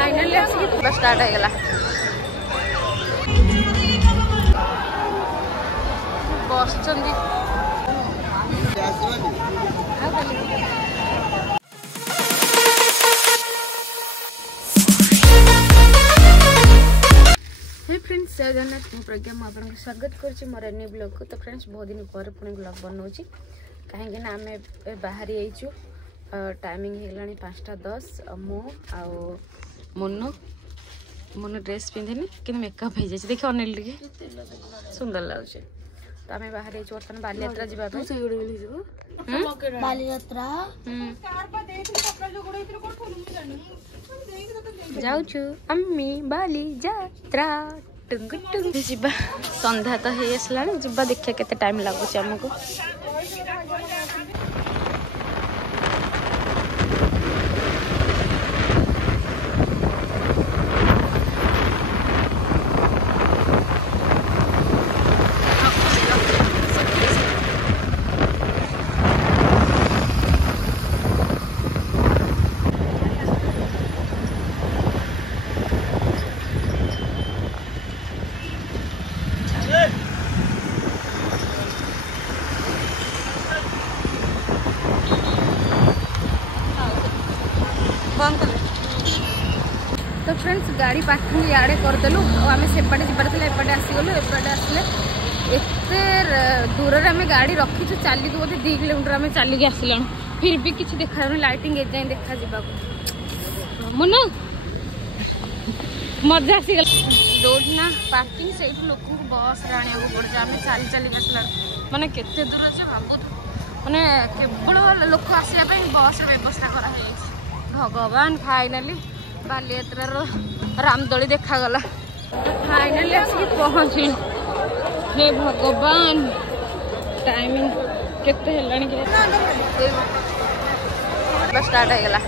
Finally आसिक start हो गला बस चंदी फ्रेंड्स जय जगन्नाथ मु प्रज्ञा मु आपन स्वागत करछि मोर एनी ब्लॉग को। तो फ्रेंड्स बहुत दिन पर पुणी ब्लॉग बनौछि कहीं ना आम बाहरी आइचु टाइमिंग हेलानी 5:10 मु आउ मुन्नु मुन्नु ड्रेस पिंधेनी कि मेकअप हो जाए देखिए अनिल टी सुंदर लगुच। तो आम बाहर आइचु बर्तमान बालीयात्रा जाऊछु अम्मी बाली यात्रा जीवा संध्या तो हो आसला जीवा देखिए केते टाइम लगुच आमको। तो फ्रेंड्स गाड़ी पार्किंग याडे करदेलु आम सेपटे जीवार एपटे आसीगलु एपटे आसले एते दूर में गाड़ी रखीचु चलिक बोधे 2 किलोमीटर आम चलिक आसला फिर भी किसी देखा लाइटिंग एजाए देखा जावाक मन मजा आसीगला जोना पार्किंग से लोक बस आने पड़े आम चली चलिक आसला माने केते दूर अच्छे भावु माने केवल लोक आसवाई बस व्यवस्था कराई भगवान फाइनाली बालीयात्रार रामदोली देखागला। फाइनाली आसिक पहुँची हे भगवान टाइमिंग केते हेलानी के स्टार्ट हो गला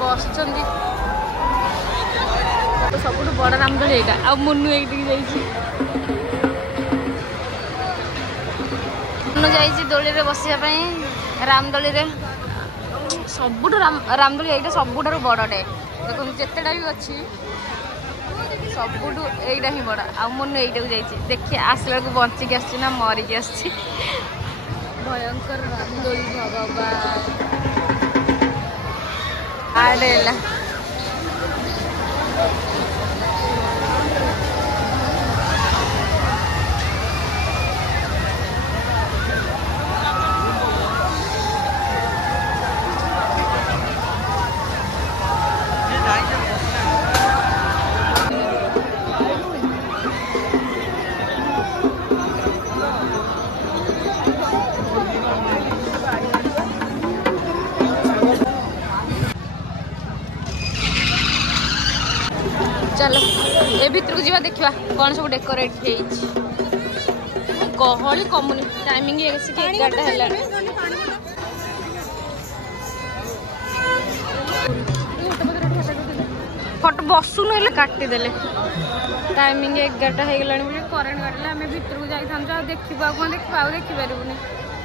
बस तो सब बड़ रामदोली यहाँ आ मुन्नु ये दोली रे बसापी रामदोली रे सब रामदोली यहाँ सब बड़टे देखो जितेटा भी अच्छी सब यहीटा ही बड़ा आ मुन्नु यहीटा को जाइए देखिए आसला को बंचिक आना मरिकी आस भयंकर रामदोली भगवान आडेला चलो ए भीतर को जीवा देखा कौन सब डेकोरेट गहली कमुनी टाइमिंग 11टा है फटो बसु ना काटिदेले टाइमिंग 11टा हो गला करेन्ट काटिले आम भीतर को जाइए देखा कौन देखिपारूनी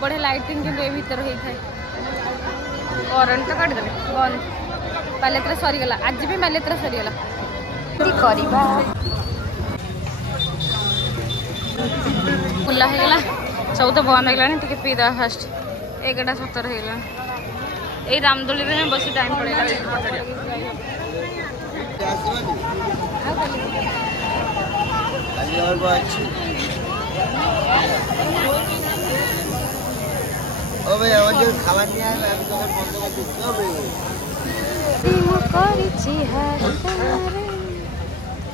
बढ़िया लाइटिंग कि भीतर होता है करेन्ट तो काटिदेले बंद बालीयात्रा सरीगला आज भी बालीयात्रा सरीगला खुला होगा सब तो बंद होगा पीदा फास्ट 1:17 होगा यही रामदोली में बस टाइम पड़ेगा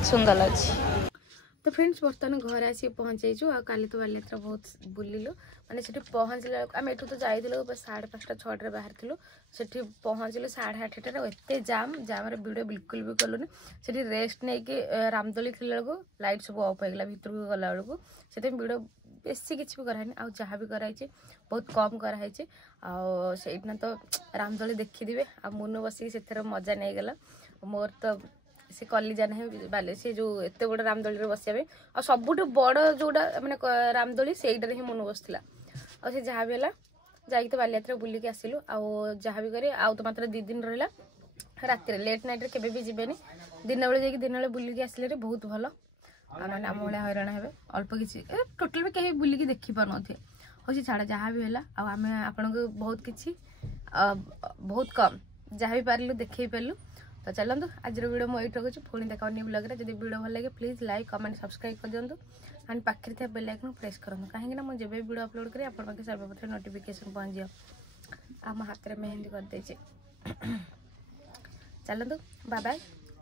सुंदर लगे तो फ्रेंड्स बर्तमान घर आसी पहुँचेचु आ काली तो बालीयात्रा बहुत बुलिलु माने सेठी पहुँचला आम एठू तो जाइलु 5:30 6 बाहर थिलु सेठी पहुँचलु 8:30 एते जाम रे वीडियो बिल्कुल भी कलुनी सेठी रेस्ट नहीं कि रामदोली खेला बेलू लाइट सब ऑफ हो गला भीतर को गला बेलू से वीडियो बेसी किसी भी करानी आ जहाँ भी कराई बहुत कम कराई आना तो रामदोली देखीदे आ मुनु बसिक से मजा नहीं गला मोर तो से कलिजा नहीं बाले से जो एत बड़ रामदोली बसिया आ सबुठ बड़ जोड़ा माने रामदोली सेटार ही मन बसला आ से जहाँ भी है जाइए तो बालीयात्रा बुलिक आसिलु आ जहाँ भी करे आउ तो मात्र 2 दिन रहा राति लेट नाइट रे केबे भी जीवेनी दिन बेले जाइए दिन बेले बुलिक आसिले बहुत भल मैंने आम भाई हईराण हे अल्प किसी टोटाल भी कहीं बुलिक देखी पार थे हूँ छाड़ा जहाँ भी है आम आपण को बहुत किसी बहुत कम जहाँ भी पार्लु देखे पार्लु तो चलते आज वीडियो मुझे रखुच्छी पुणी देखा न्यू ब्लॉग जब वीडियो भल लगे प्लीज लाइक कमेंट सब्सक्राइब कर दिंतु एंड पाखे थे बेल आइकन प्रेस करूँ कहीं मुझे जब वीडियो अपलोड करें आप सर्वप्रथम नोटिफिकेशन पहुँच जाओ आम हाथ में मेहंदी करदे चलते बाय बाय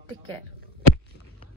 टेक केयर।